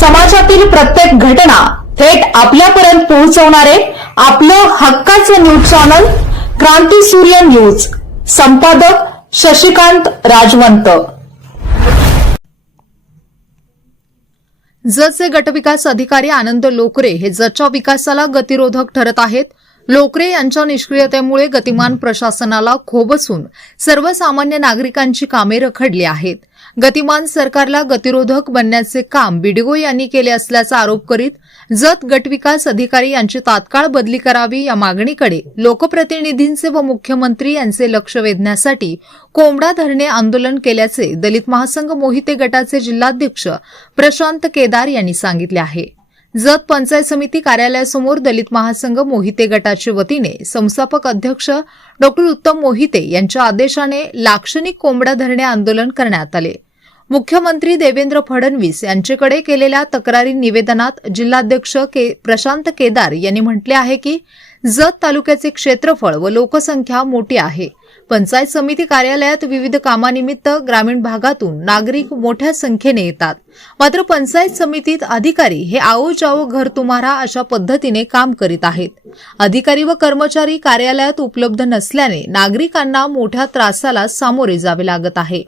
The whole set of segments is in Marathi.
समाजातील प्रत्येक घटना थेट आपल्यापर्यंत पोहोचवणारे आपलं हक्काचं न्यूज चॅनल क्रांती सूर्य न्यूज. संपादक शशिकांत राजवंत. जतचे गटविकास अधिकारी आनंद लोकरे हे जतच्या विकासाला गतिरोधक ठरत आहेत लोकरे यांच्या निष्क्रियतेमुळे गतिमान प्रशासनाला खोबसून सर्वसामान्य नागरिकांची कामे रखडली आहेत. गतिमान सरकारला गतिरोधक बनण्याचे काम बिडगो यांनी केले असल्याचा आरोप करीत जत गटविकास अधिकारी यांची तात्काळ बदली करावी या मागणीकडे लोकप्रतिनिधींचे व मुख्यमंत्री यांचे लक्ष वेधण्यासाठी कोंबडा धरणे आंदोलन केल्याचे दलित महासंघ मोहिते गटाचे जिल्हाध्यक्ष प्रशांत केदार यांनी सांगितले आहे. जत पंचायत समिती कार्यालयासमोर दलित महासंघ मोहिते गटाच्या वतीने संस्थापक अध्यक्ष डॉ. उत्तम मोहिते यांच्या आदेशाने लाक्षणिक कोंबडा धरणे आंदोलन करण्यात आले. मुख्यमंत्री देवेंद्र फडणवीस यांच्याकडे केलेल्या तक्रारी निवेदनात जिल्हाध्यक्ष के प्रशांत केदार यांनी म्हटले आहे की जत तालुक्याचे क्षेत्रफळ व लोकसंख्या मोठी आहे. पंचायत समिती कार्यालयात विविध कामानिमित्त ग्रामीण भागातून नागरिक मोठ्या संख्येने येतात. मात्र पंचायत समितीत अधिकारी हे आओ जाओ घर तुम्हारा अशा पद्धतीने काम करीत आहेत. अधिकारी व कर्मचारी कार्यालयात उपलब्ध नसल्याने नागरिकांना मोठ्या त्रासाला सामोरे जावे लागत आहे.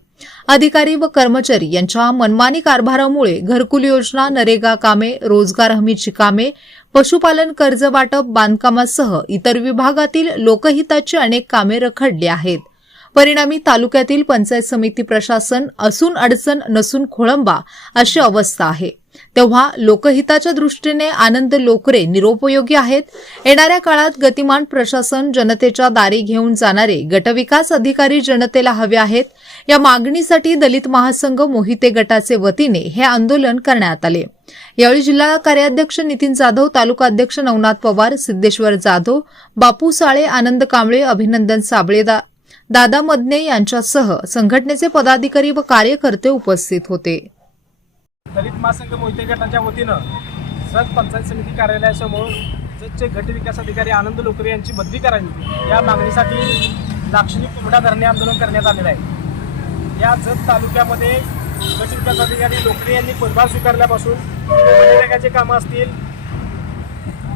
अधिकारी व कर्मचारी यांच्या मनमानी कारभारामुळे घरकुल योजना नरेगा कामे रोजगार हमीची कामे पशुपालन कर्ज वाटप बांधकामासह इतर विभागातील लोकहिताची अनेक कामे रखडली आहेत. परिणामी तालुक्यातील पंचायत समिती प्रशासन असून अडचण नसून खोळंबा अशी अवस्था आहे. तेव्हा लोकहिताच्या दृष्टीने आनंद लोकरे निरुपयोगी आहेत. येणाऱ्या काळात गतिमान प्रशासन जनतेच्या दारी घेऊन जाणारे गटविकास अधिकारी जनतेला हवे आहेत. या मागणीसाठी दलित महासंघ मोहिते गटाचे वतीने हे आंदोलन करण्यात आले. यावेळी जिल्हा कार्याध्यक्ष नितीन जाधव तालुका अध्यक्ष नवनाथ पवार सिद्धेश्वर जाधव बापू साळे आनंद कांबळे अभिनंदन साबळे दा- दादा मदने यांच्यासह संघटनेचे पदाधिकारी व कार्यकर्ते उपस्थित होते. दलित महासंघ मोहिते गटाच्या वतीनं सत पंचायत समिती कार्यालयासमोर जतचे गट विकास अधिकारी आनंद लोकरे यांची बदली करावी या मागणीसाठी लाक्षणिक कोंबडा धरणे आंदोलन करण्यात आलेलं आहे. या जत तालुक्यामध्ये गटविकास अधिकारी लोकरे यांनी पदभार स्वीकारल्यापासून मनरेगाची कामं असतील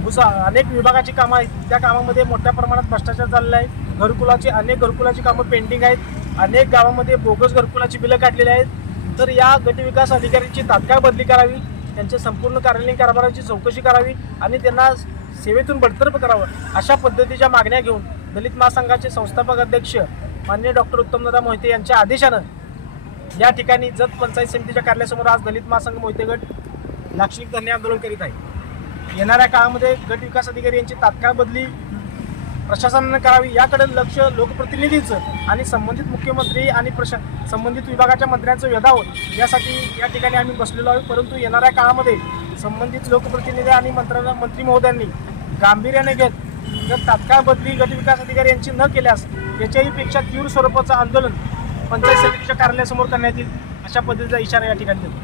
भुसा अनेक विभागाची कामं आहेत. त्या कामामध्ये मोठ्या प्रमाणात भ्रष्टाचार चाललेला आहे. घरकुलाची अनेक घरकुलाची कामं पेंडिंग आहेत. अनेक गावामध्ये बोगस घरकुलाची बिलं काढलेली आहेत. तर या गटविकास अधिकाऱ्यांची तात्काळ बदली करावी त्यांच्या संपूर्ण कार्यालयीन कारभाराची चौकशी करावी आणि त्यांना सेवेतून बडतर्फ करावं अशा पद्धतीच्या मागण्या घेऊन दलित महासंघाचे संस्थापक अध्यक्ष मान्य डॉक्टर उत्तमदादा मोहिते यांच्या आदेशानं या ठिकाणी जत पंचायत समितीच्या कार्यालयासमोर आज दलित महासंघ मोहिते गट लाक्षणिक धरणे आंदोलन करीत आहे. येणाऱ्या काळामध्ये गट विकास अधिकारी यांची तात्काळ बदली प्रशासनानं करावी याकडे लक्ष लोकप्रतिनिधींचं आणि संबंधित मुख्यमंत्री आणि प्रशा संबंधित विभागाच्या मंत्र्यांचं वेधावं यासाठी या ठिकाणी आम्ही बसलेलो आहोत. परंतु येणाऱ्या काळामध्ये संबंधित लोकप्रतिनिधी आणि मंत्र्यांना मंत्री महोदयांनी गांभीर्याने घेत जर तात्काळ बदली गटविकास अधिकारी यांची न केल्यास याच्याही पेक्षा तीव्र स्वरूपाचं आंदोलन पंचायत समितीच्या कार्यालयासमोर करण्यात येईल अशा पद्धतीचा इशारा या ठिकाणी देतो.